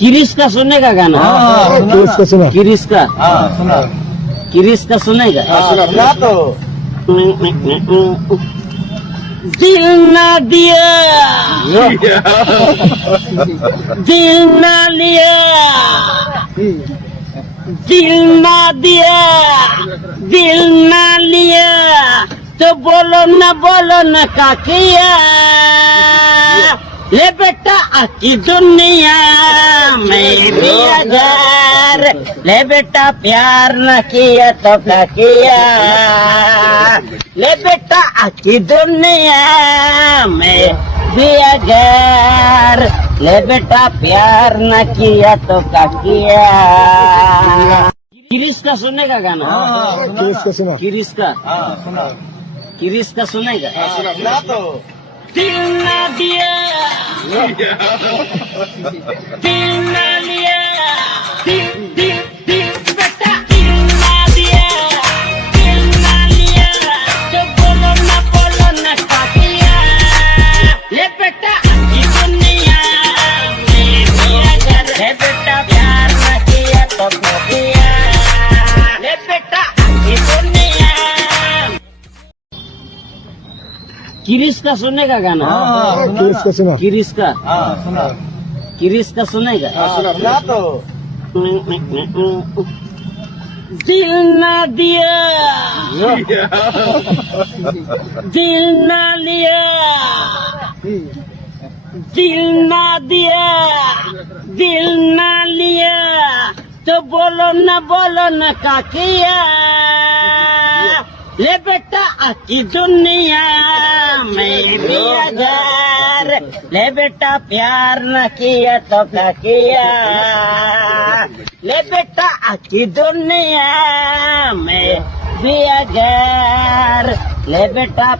किरिस का सुनने का गाना? किरिस का सुना। किरिस का? सुना किरिस का सुनेगा? सुना तो दिल ना दिया, दिल ना लिया, दिल ना दिया, दिल ना लिया, तो बोलो ना का किया। ले बेटा आकी दुनिया में भी अगर ले बेटा प्यार न किया तो क्या किया। ले बेटा आकी दुनिया में भी अगर ले बेटा प्यार न किया तो क्या किया। किरिस का सुनने का गाना? किरिस का सुना। किरिस का? सुना किरिस का सुनेगा? सुना तो दिल ना दिया, दिल ना लिया, दिल बेटा दिल ना दिया, दिल ना लिया, तो बोलो ना का किया। ले बेटा आकी दुनिया में भी अगर ले बेटा प्यार न किया तो क्या किया। ले बेटा आकी दुनिया। किरिस का सुनने का गाना? किरिस का सुना। किरिस का? सुना किरिस का सुनेगा? सुना तो दिल ना दिया, दिल ना लिया, दिल ना दिया, दिल ना लिया, तो बोलो ना का किया। ले बेटा आकी दुनिया में भी अगर ले बेटा प्यार न किया तो क्या किया। ले बेटा आकी दुनिया में भी अगर ले बेटा